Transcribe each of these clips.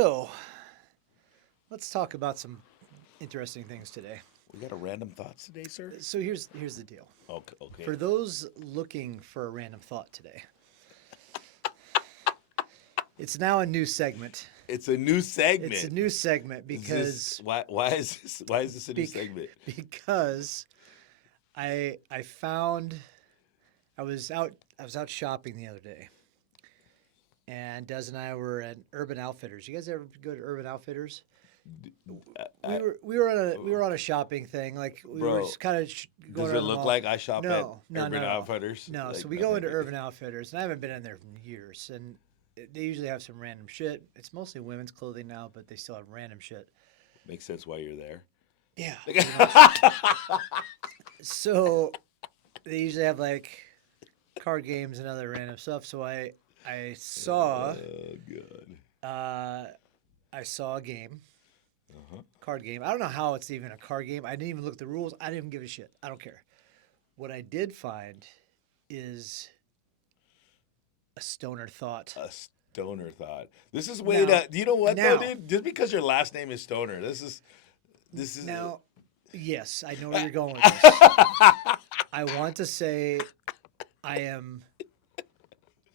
So, let's talk about some interesting things today. We got a random thoughts today, sir. So here's the deal. Okay, okay. For those looking for a random thought today, it's now a new segment. It's a new segment. It's a new segment Is because this, why is this a new segment? because I found I was out shopping the other day, and Des and I were at Urban Outfitters. You guys ever go to Urban Outfitters? We were on a shopping thing. Like we were Bro, just kind of going does it around the look mall. like I shop at No, no, Urban no, no, Outfitters? no. Like So we go nothing. into Urban Outfitters, and I haven't been in there in years. And they usually have some random shit. It's mostly women's clothing now, but they still have random shit. Makes sense why you're there. Yeah, pretty much. So they usually have like card games and other random stuff. So I saw Oh god. uh, I saw a game, Uh-huh. card game. I don't know how it's even a card game. I didn't even look at the rules. I didn't even give a shit. I don't care. What I did find is a stoner thought. A stoner thought. This is way Now, to. You know what now, though, dude? Just because your last name is Stoner, this is. now, yes, I know where you're going with this. I want to say I am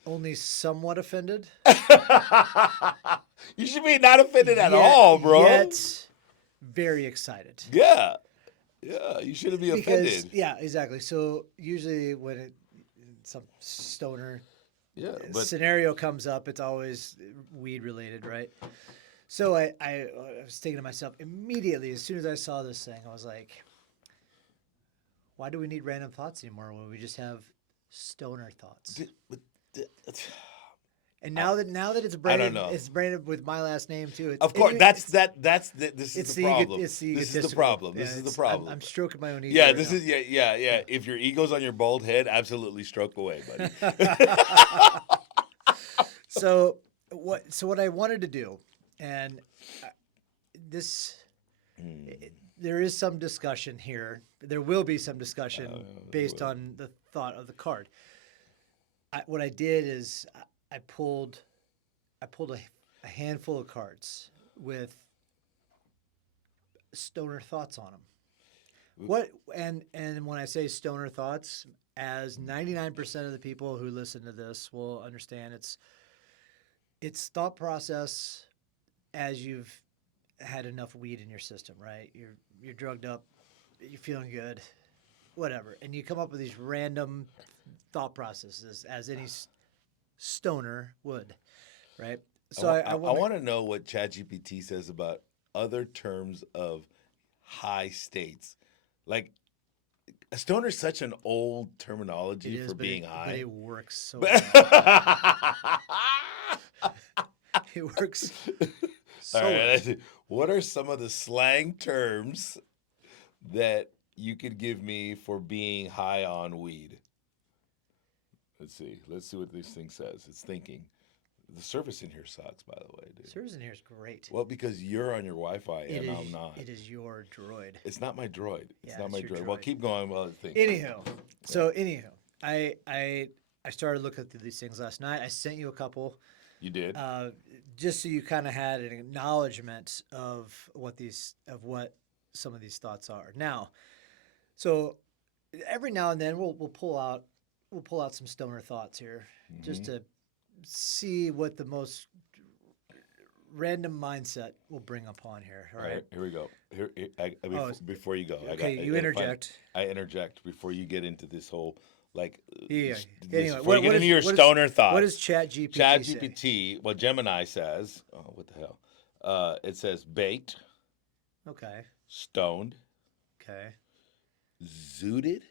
only somewhat offended. You should be not offended at yet, all, bro. Yet very excited. Yeah. Yeah, you shouldn't be Because offended. yeah, exactly. So usually when some stoner Yeah, but scenario comes up, it's always weed related, right? So I was thinking to myself immediately as soon as I saw this thing, I was like, why do we need random thoughts anymore when we just have stoner thoughts? And now that I don't know. it's branded with my last name too. Of course, it's, this it's is the problem. It's the This is the egotistical. problem. Yeah, This is the it's- problem. I'm stroking my own ego. Yeah, right this now. is yeah. If your ego's on your bald head, absolutely stroke away, buddy. So what I wanted to do, and this there is some discussion here. There will be some discussion based on the thought of the card. What I did is I pulled a handful of cards with stoner thoughts on them. What and when I say stoner thoughts, as 99% of the people who listen to this will understand, it's thought process as you've had enough weed in your system, right? You're drugged up, you're feeling good, whatever, and you come up with these random thought processes as any stoner would, right? So I want to know what ChatGPT says about other terms of high states. Like a stoner is such an old terminology for being but high. it works so But- well. It works so All well. right, let's see. What are some of the slang terms that you could give me for being high on weed? Let's see. Let's see what this thing says. It's thinking. The service in here sucks, by the way, dude. Service in here is great. Well, because you're on your Wi-Fi and I'm not. It is your droid. It's not my droid. It's Yeah, not it's my your droid. Well, droid. keep going while it thinks. Anywho, I started looking through these things last night. I sent you a couple, You did. just so you kind of had an acknowledgement of what some of these thoughts are. Now, so every now and then we'll pull out some stoner thoughts here, just Mhm. to see what the most random mindset will bring upon here. All All right, right. here we go. Oh, Before you go, Okay, you gotta interject. I interject before you get into this whole like. Yeah. Anyway, before you get into your what stoner thoughts. What does ChatGPT say? ChatGPT, what Gemini says. Oh, what the hell? It says baked, Okay. stoned, Okay. zooted.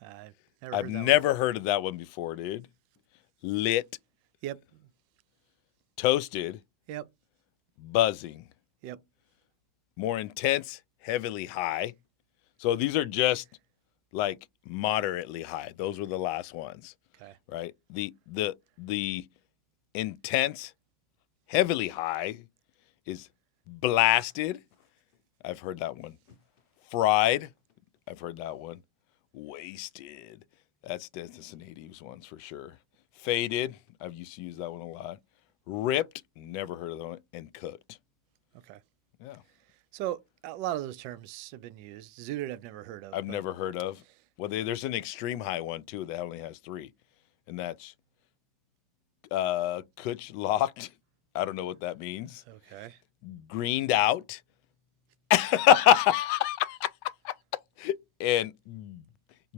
I've I've never heard of that one before, dude. Lit, Yep. toasted, Yep. buzzing, Yep. more intense, heavily high. So these are just like moderately high. Those were the last ones, Okay. right? The intense, heavily high is blasted. I've heard that one. Fried. I've heard that one. Wasted. That's an 80s ones for sure. Faded. I've used to use that one a lot. ripped, never heard of that one, and cooked. Okay. Yeah. So a lot of those terms have been used. Zooted, I've never heard of. I've but- never heard of. Well, there's an extreme high one too that only has 3, and that's Kutch locked. I don't know what that means. Okay. Greened out, and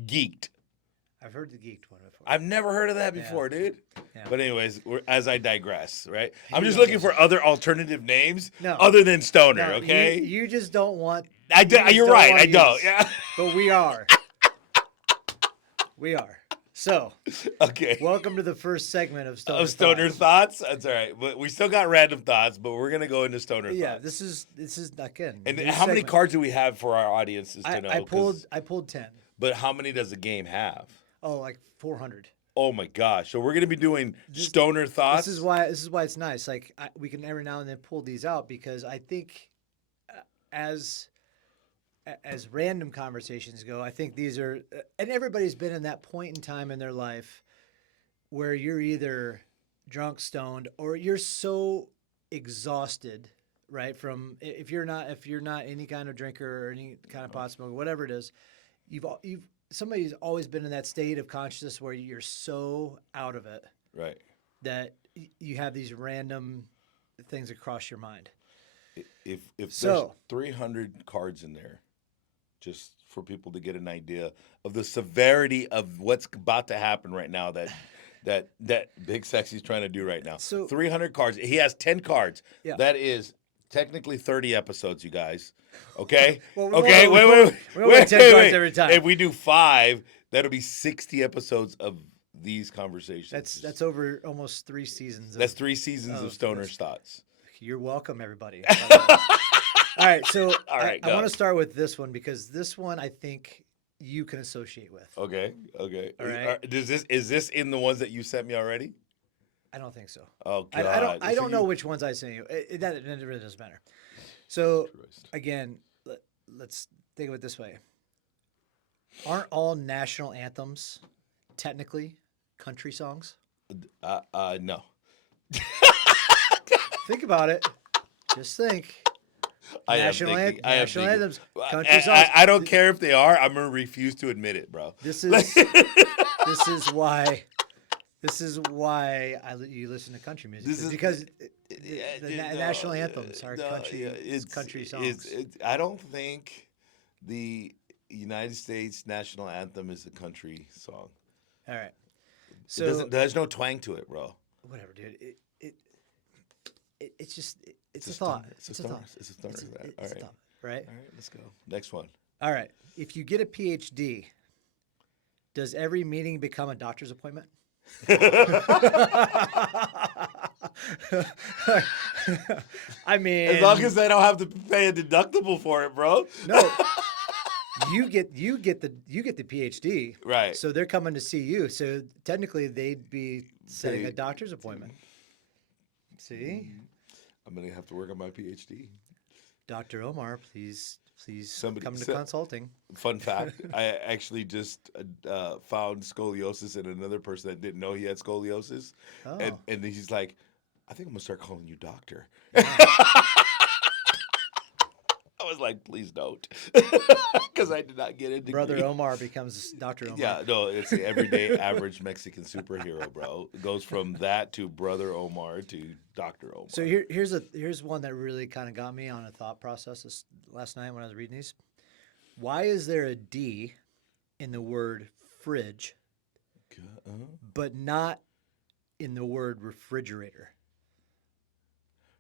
geeked. I've heard the geeked one before. I've never heard of that Yeah. before, dude. Yeah. But anyways, as I digress, right? I'm You just don't looking for listen. other alternative names No. other than stoner. No, Okay. You just don't want. I do, you just you're don't right. wanna I don't. use- Yeah. But we are. We are. So, Okay. welcome to the first segment of Stoner. Of stoner Thoughts. thoughts. That's all right. But we still got random thoughts, but we're gonna go into stoner Yeah, thoughts. this is again. And new how many segment. cards do we have for our audiences to know? I 'Cause- pulled 10. But how many does the game have? Oh, like 400. Oh my gosh! So we're gonna be doing stoner thoughts. This is why it's nice. Like we can every now and then pull these out because I think as random conversations go, I think these are and everybody's been in that point in time in their life where you're either drunk, stoned, or you're so exhausted, right? From if you're not any kind of drinker or any kind of pot smoker, whatever it is, somebody's always been in that state of consciousness where you're so out of it right. that you have these random things across your mind. If there's So- 300 cards in there, just for people to get an idea of the severity of what's about to happen right now, that Big Sexy's trying to do right now. So- 300 cards. He has 10 cards. Yeah. That is technically 30 episodes, you guys. Okay. Well, okay. we Wait. don't get 10 cards every time. If we do 5, that'll be 60 episodes of these conversations. That's over almost 3 seasons. That's 3 seasons Oh, of Stoner's Thoughts. You're welcome, everybody. All right, so All right, I go. want to start with this one because this one I think you can associate with. Okay. All right. Is this in the ones that you sent me already? I don't think so. Oh God. I don't know which ones I sent you. It really doesn't matter. So again, let's think of it this way: aren't all national anthems technically country songs? No. Think about it. Just think. I am National thinking. I am national thinking. anthems, country I, songs. I don't care if they are. I'm gonna refuse to admit it, bro. This is why you listen to country music. This is- because the national anthems are country songs. I don't think the United States national anthem is a country song. All right. So there's no twang to it, bro. Whatever, dude. It's just it's a stoner- thought. It's a stoner. It's a stoner. It's All a right. thought, right? All right. Let's go. Next one. All right. If you get a PhD, does every meeting become a doctor's appointment? I mean, As long as I don't have to pay a deductible for it, bro. no, you get the PhD, Right. So they're coming to see you. So technically, they'd be setting a doctor's appointment. See, I'm gonna have to work on my PhD. Dr. Omar, please Somebody- come to so- consulting. Fun fact: I actually just found scoliosis in another person that didn't know he had scoliosis, Oh. and he's like, "I think I'm gonna start calling you doctor." I was like, "Please don't," because I did not get it. Brother Omar becomes Dr. Omar. Yeah, no, it's the everyday average Mexican superhero, bro. It goes from that to Brother Omar to Dr. Omar. So here's one that really kind of got me on a thought process last night when I was reading these. Why is there a D in the word fridge, but not in the word refrigerator?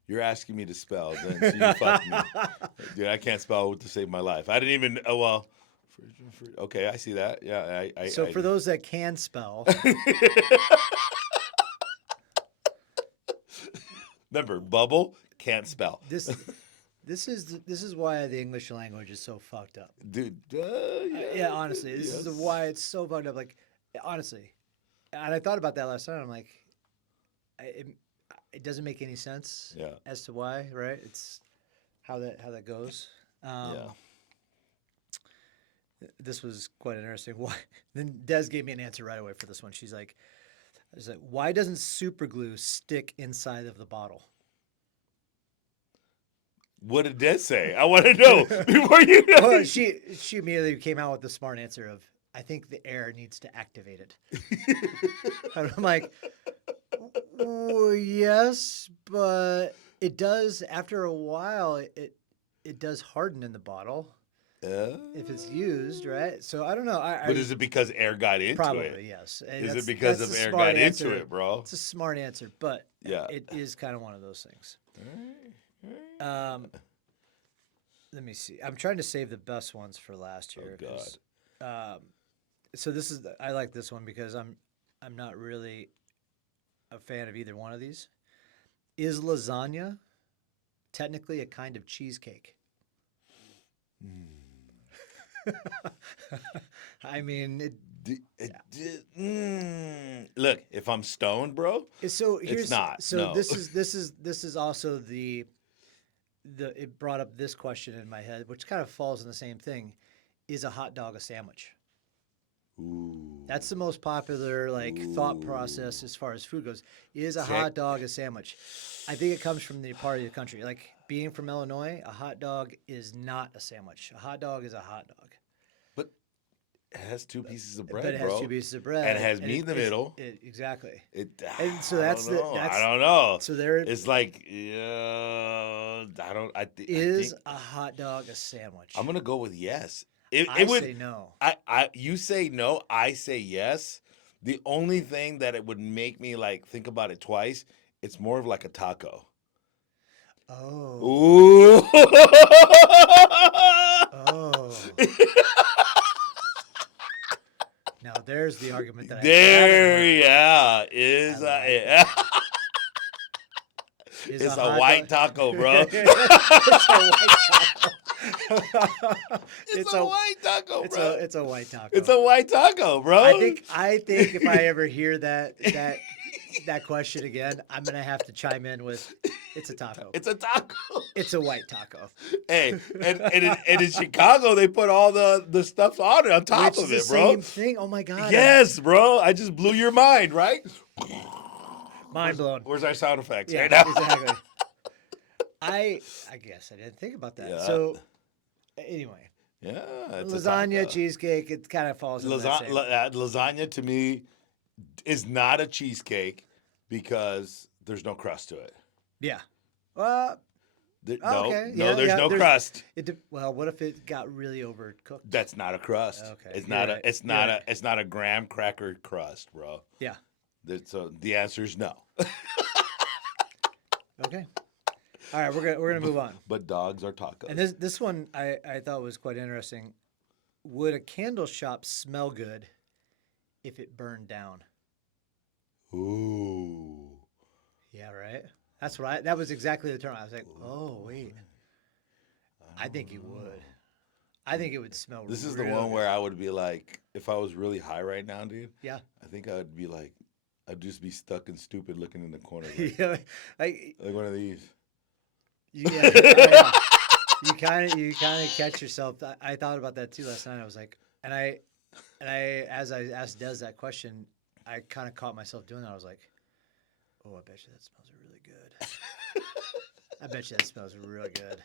You're asking me to spell, then so you fucked me. Dude, I can't spell to save my life. I didn't even, okay, I see that. Yeah, So for those that can spell, remember, bubble, can't spell. this is why the English language is so fucked up. Dude, Yeah, honestly, this is why it's so fucked up. Like, honestly, and I thought about that last night. I'm like, it doesn't make any sense. Yeah. As to why, right? It's how that goes. Yeah. This was quite interesting. Why? Then Des gave me an answer right away for this one. She's like, Is it why doesn't super glue stick inside of the bottle? What did Des say? I want to know before you know. Well, she immediately came out with the smart answer of, I think the air needs to activate it. And I'm like, well, yes, but it does after a while. It does harden in the bottle if it's used, right? So I don't know. But is it because air got into probably it? yes. Is it because that's of a air smart got answer. into it, bro? It's a smart answer, but Yeah. it is kind of one of those things. Let me see. I'm trying to save the best ones for last year. Oh, 'Cause, so this is I like this one because I'm not really a fan of either one of these. Is lasagna technically a kind of cheesecake? I mean, Look, if I'm stoned, bro, so here's it's not. So No. this is also it brought up this question in my head, which kind of falls in the same thing. Is a hot dog a sandwich? Ooh. That's the most popular thought process as far as food goes. Is a Check. hot dog a sandwich? I think it comes from the part of the country. Like being from Illinois, a hot dog is not a sandwich. A hot dog is a hot dog. But it has two pieces of bread, But it has bro. two pieces of bread. And it has meat in the middle. Exactly. And so that's I don't know. So there It's like, I don't. I is think a hot dog a sandwich. I'm gonna go with yes. I say no. You say no. I say yes. The only thing that it would make me think about it twice. It's more of like a taco. Oh. Ooh. Oh. Now there's the argument that Is Is it's a a hot white dog- taco, bro. It's a white taco. It's a white taco, bro. It's a white taco. It's a white taco, bro. I think if I ever hear that question again, I'm gonna have to chime in with it's a taco. It's a taco. It's a white taco. Hey, and in Chicago they put all the stuff on it on top Which of is it, the bro. same thing. Oh my god. Yes, bro. I just blew your mind, right? Mind blown. Where's our sound effects Yeah, right now? exactly. I guess I didn't think about that. Yeah. So anyway, Yeah, it's a lasagna, taco. cheesecake, it kind of falls into that same. Lasagna to me is not a cheesecake because there's no crust to it. Yeah. No, okay. no, Yeah, there's yeah, no crust. Well, what if it got really overcooked? That's not a crust. Okay, It's you're not right. it's You're not right. it's not a graham cracker crust, bro. Yeah. So the answer is no. Okay. All right, we're gonna move on. But dogs are tacos. And this one I thought was quite interesting. Would a candle shop smell good if it burned down? Ooh. Yeah, right. That was exactly the term. I was like, oh wait. I think it would. I think it would smell. This is the real one good. where I would be like, if I was really high right now, dude. Yeah. I think I would be like, I'd just be stuck and stupid looking in the corner, Yeah, like like one of these. yeah, yeah. You kind of catch yourself. I thought about that too last night. I was like, and I as I asked Des that question, I kind of caught myself doing that. I was like, oh, I bet you that smells really good. I bet you that smells real good.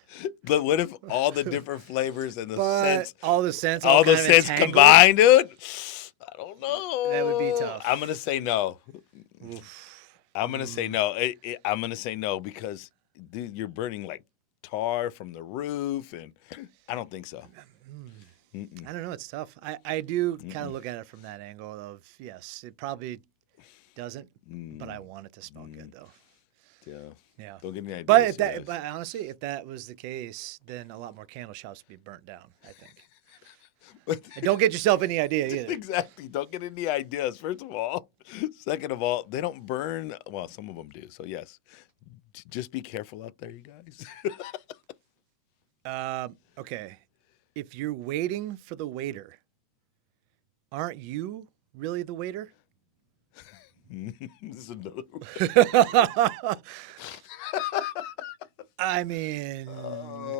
But what if all the different flavors and the But scents, all the scents, all the kind of scents entangled? combined, dude? I don't know. That would be tough. I'm gonna say no. I'm gonna say no. I'm gonna say no because, dude, you're burning like tar from the roof, and I don't think so. Mm-mm. I don't know. It's tough. I do kind of look at it from that angle of yes, it probably doesn't, but I want it to smell good though. Yeah. Yeah. Don't give me ideas. But you guys. but honestly, if that was the case, then a lot more candle shops would be burnt down, I think. And don't get yourself any idea either. Exactly. Don't get any ideas, first of all. Second of all, they don't burn. Well, some of them do. So, yes. Just be careful out there, you guys. Okay. If you're waiting for the waiter, aren't you really the waiter? This is another one. I mean,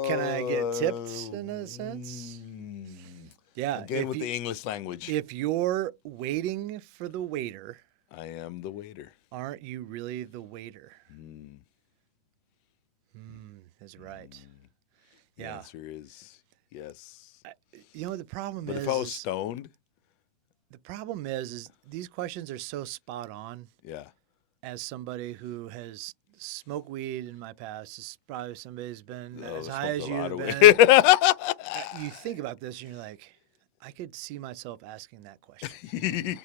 can I get tipped in a sense? Yeah. Again with the English language. If you're waiting for the waiter, I am the waiter. Aren't you really the waiter? Mm. Is right. The Yeah. answer is yes. You know, the problem But is, if I was stoned, is these questions are so spot on. yeah. As somebody who has smoked weed in my past, it's probably somebody who's been Oh, as I high smoked as a you lot have of been. weed. You think about this and you're like, I could see myself asking that question.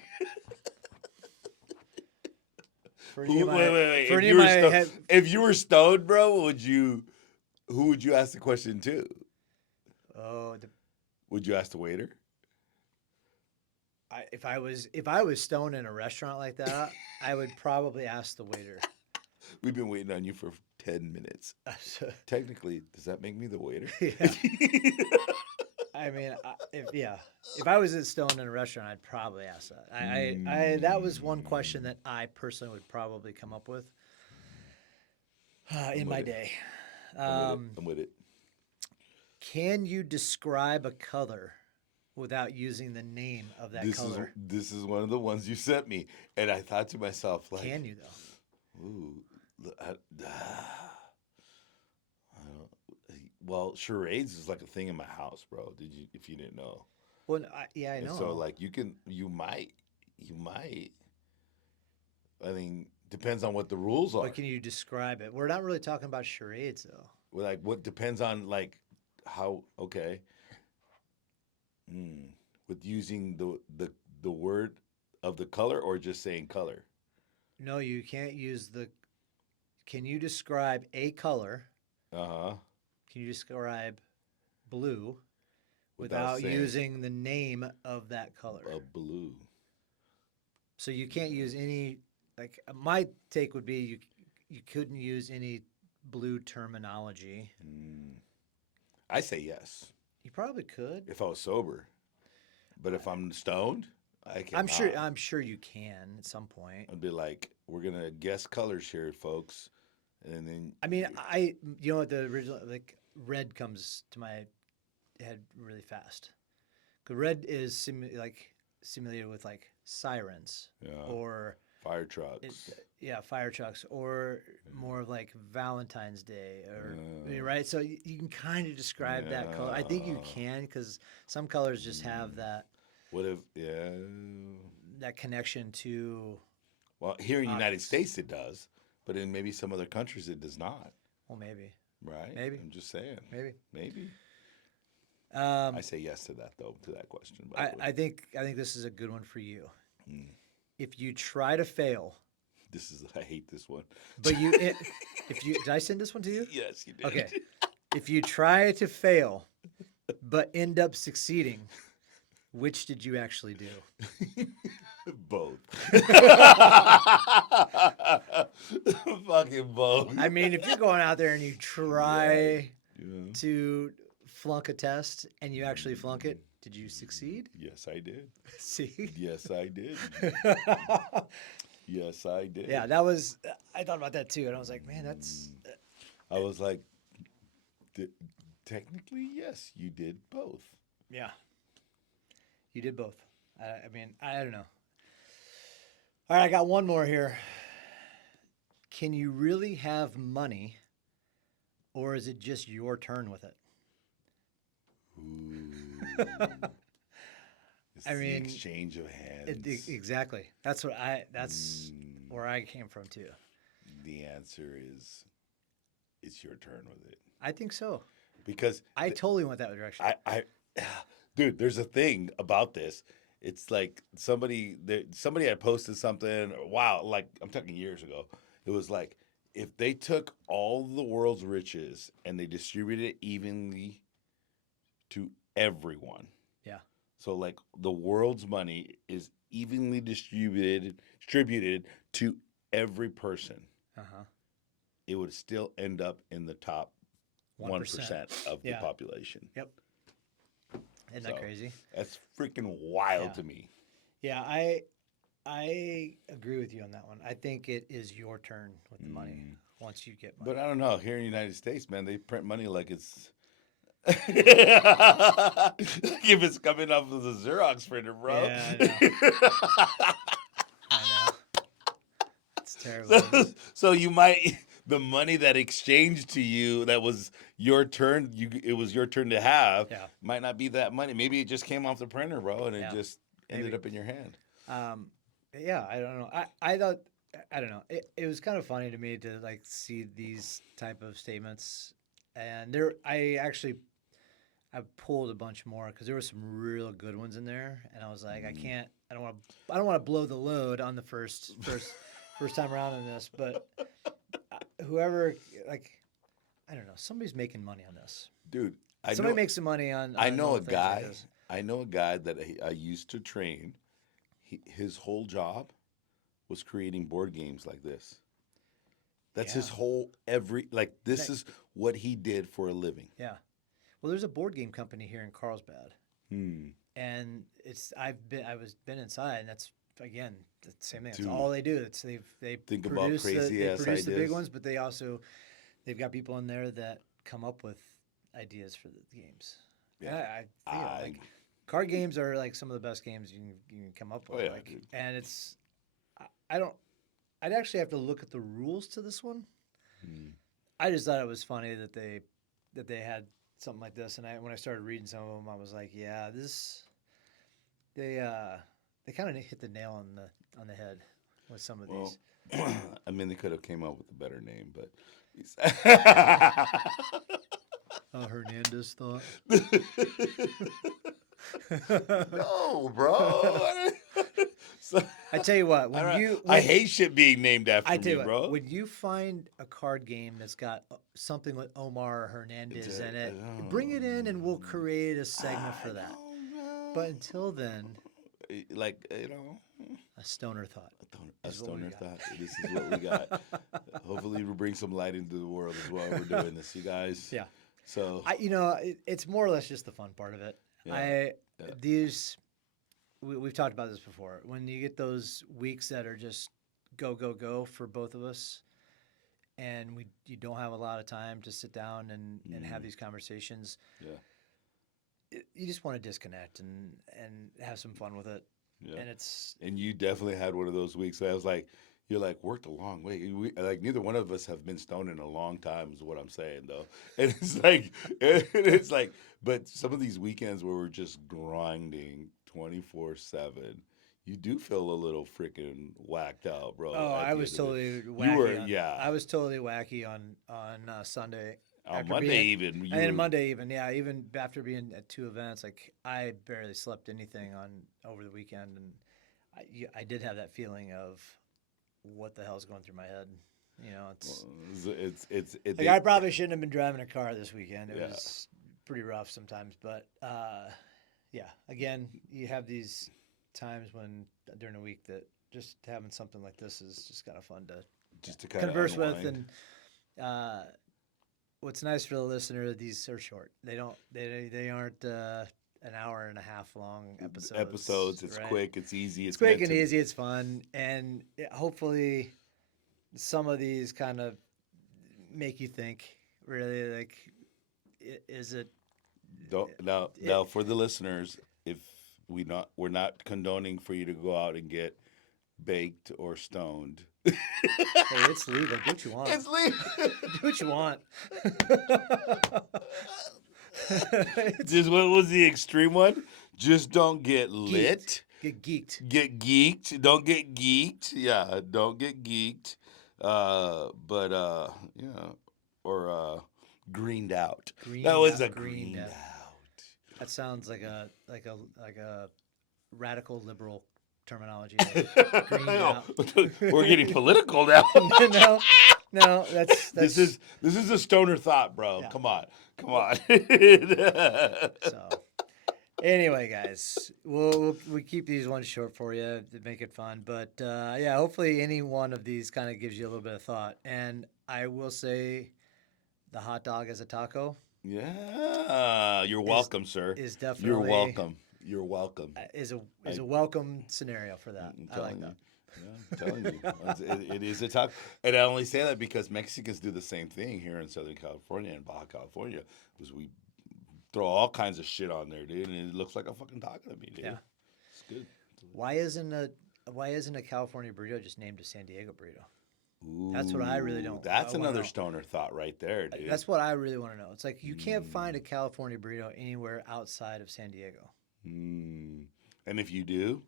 For any of my, Wait. for If any you of were my stoned, if you were stoned, bro, who would you ask the question to? Would you ask the waiter? If I was stoned in a restaurant like that, I would probably ask the waiter. We've been waiting on you for 10 minutes. Technically, does that make me the waiter? Yeah. I mean, if I was stoned in a restaurant, I'd probably ask that. That was one question that I personally would probably come up with in my day. I'm with it. Can you describe a color without using the name of that color? This is one of the ones you sent me, and I thought to myself, like, Can you though? ooh, well, charades is like a thing in my house, bro. If you didn't know? Well, I know. And so, like, you might. I mean, depends on what the rules are. But can you describe it? We're not really talking about charades though. Well, like, what depends on like how? Okay. With using the word of the color or just saying color? No, you can't use the. Can you describe a color? Uh-huh. Can you describe blue Without without saying using the name of that color? blue. So you can't use any. Like my take would be you couldn't use any blue terminology. I say yes. You probably could. If I was sober. But if I'm stoned, I can't. I'm sure you can at some point. I'd be like, we're gonna guess colors here, folks. And then I mean, you know what the original, like, red comes to my head really fast. 'Cause red is simulated with like sirens or fire trucks. fire trucks, or more of like Valentine's Day, or I mean, right. So you can kind of describe that color. I think you can, because some colors just have that. What if that connection to? Well, here in the United States it does, but in maybe some other countries it does not. Well, maybe. Right. Maybe. I'm just saying. Maybe. I say yes to that though, to that question. I think this is a good one for you. If you try to fail, I hate this one. But if you did I send this one to you? Yes, you did. Okay. If you try to fail, but end up succeeding, which did you actually do? Both. Fucking both. I mean, if you're going out there and you try to flunk a test and you actually flunk it, did you succeed? Yes, I did. See? Yes, I did. Yes, I did. Yeah, that was. I thought about that too, and I was like, man, that's. I was like, technically, yes, you did both. Yeah. You did both. I mean, I don't know. All right, I got one more here. Can you really have money, or is it just your turn with it? Ooh. It's the exchange of hands. Exactly. That's where I came from too. The answer is, it's your turn with it. I think so. Because I totally went that direction. Dude, there's a thing about this. It's like somebody had posted something. Wow, like I'm talking years ago. It was like, if they took all the world's riches and they distributed it evenly to everyone. Yeah. So like the world's money is evenly distributed to every person. Uh-huh. It would still end up in the top 1% of the population. Yep. Isn't that crazy? That's freaking wild to me. Yeah, I agree with you on that one. I think it is your turn with the money once you get money. But I don't know. Here in the United States, man, they print money like it's like if it's coming off of the Xerox printer, bro. Yeah, I know. I know. Terrible. So you might the money that exchanged to you that was your turn. It was your turn to have. Yeah. Might not be that money. Maybe it just came off the printer, bro, and it Yeah. just ended Maybe. up in your hand. Um, yeah, I don't know. I thought I don't know. It was kind of funny to me to like see these type of statements, and there I pulled a bunch more because there were some real good ones in there, and I was like, I can't. I don't want to blow the load on the first time around in this, but whoever like I don't know, somebody's making money on this. Dude, Somebody makes some money on I know a little things like guy. this. I know a guy that I used to train. His whole job was creating board games like this. That's his Yeah. whole this is what he did for a living. Yeah. Well, there's a board game company here in Carlsbad, Hmm. and been inside, and that's again the same thing. That's Dude. all they do. It's they Think about produce crazy they ass produce the big ideas. ones, but they've got people in there that come up with ideas for the games. And Yeah. I feel I- like card games are like some of the best games you can come up with. Oh, yeah, like, dude. and I don't. I'd actually have to look at the rules to this one. Hmm. I just thought it was funny that they had something like this, and when I started reading some of them, I was like, yeah, they kind of hit the nail on the head with some of Well, these. I mean, they could have came up with a better name, but Hernandez thought. no, bro. So, I tell you what, I hate shit being named after I tell you me, what, bro. when you find a card game that's got something with Omar or Hernandez in it, bring it in and we'll create a segment for that. But until then, like you know, a stoner thought. a is what we stoner got. thought. This is what we got. Hopefully, we bring some light into the world as well. We're doing this, you guys. Yeah. So It's more or less just the fun part of it. Yeah. We've talked about this before. When you get those weeks that are just go go go for both of us, and you don't have a lot of time to sit down and have these conversations. Yeah. You just want to disconnect and have some fun with it. Yeah. And you definitely had one of those weeks that I was like, you're like, worked a long way. Like neither one of us have been stoned in a long time is what I'm saying though. And it's like, but some of these weekends where we're just grinding 24/7, you do feel a little freaking whacked out, bro. Oh, at I the was end of it. totally wacky. Yeah. I was totally wacky on Sunday. On after Monday being- even. And then Monday even, yeah, even after being at two events, like I barely slept anything over the weekend, and I did have that feeling of what the hell's going through my head. It's like I probably shouldn't have been driving a car this weekend. It was pretty rough sometimes, but yeah. Again, you have these times during the week that just having something like this is just kind of fun to kind of converse unwind. with, and what's nice for the listener, these are short. They aren't an hour and a half long episodes. It's right? quick, it's easy, It's quick meant and to- easy. It's fun, and hopefully, some of these kind of make you think. Really, like, is it? Now for the listeners, if we're not condoning for you to go out and get baked or stoned. Hey, it's legal. Do what you want. It's legal. Do what you want. Just what was the extreme one? Just don't get lit. Get geeked. Get geeked. Don't get geeked. Yeah, don't get geeked. Or greened out. That was a greened out. That sounds like a radical liberal terminology. Greened out. We're getting political now. no, that's This is a stoner thought, bro. Yeah. Come on. So. Anyway, guys, we keep these ones short for you to make it fun, but yeah, hopefully any one of these kind of gives you a little bit of thought. And I will say, the hot dog as a taco. Yeah, you're welcome, sir. Is definitely You're welcome. You're welcome. Is a welcome scenario for that. I'm I like telling that. you. Yeah, I'm telling you, it is a taco. And I only say that because Mexicans do the same thing here in Southern California and Baja California. Because we throw all kinds of shit on there, dude, and it looks like a fucking taco to me, dude. Yeah. It's good. Why isn't a California burrito just named a San Diego burrito? That's what I really don't. That's I wanna another know. stoner thought right there, dude. That's what I really want to know. It's like you can't find a California burrito anywhere outside of San Diego. And if you do,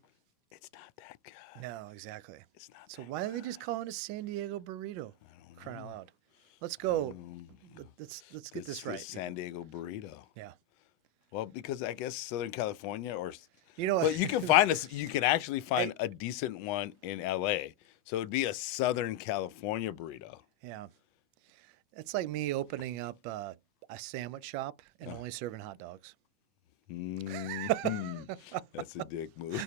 it's not that good. No, exactly. It's not. So why don't they just call it a San Diego burrito? Crying out loud. Let's go. Let's get this right. San Diego burrito. Yeah. Well, because I guess Southern California, or You know, but you can find you can actually find a decent one in LA. So it would be a Southern California burrito. yeah. It's like me opening up a sandwich shop and only serving hot dogs. That's a dick move.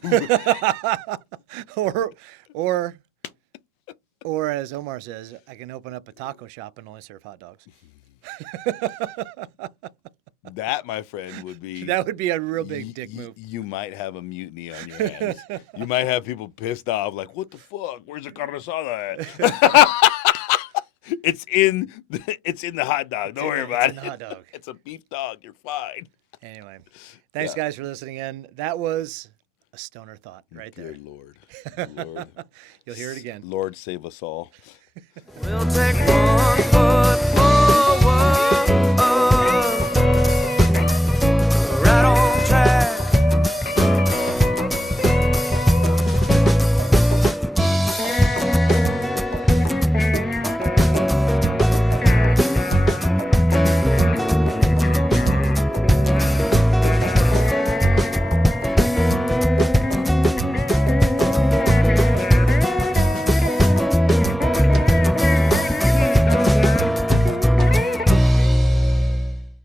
or as Omar says, I can open up a taco shop and only serve hot dogs. That, my friend, would be... That would be a real big dick move. You might have a mutiny on your hands. You might have people pissed off, like, what the fuck? Where's the carne asada at? It's in the hot dog. Don't worry about it. It's in the hot dog. It's a beef dog. You're fine. Anyway, thanks guys for listening in. That was a stoner thought right there. Dear Lord. You'll hear it again. Lord save us all. We'll take one foot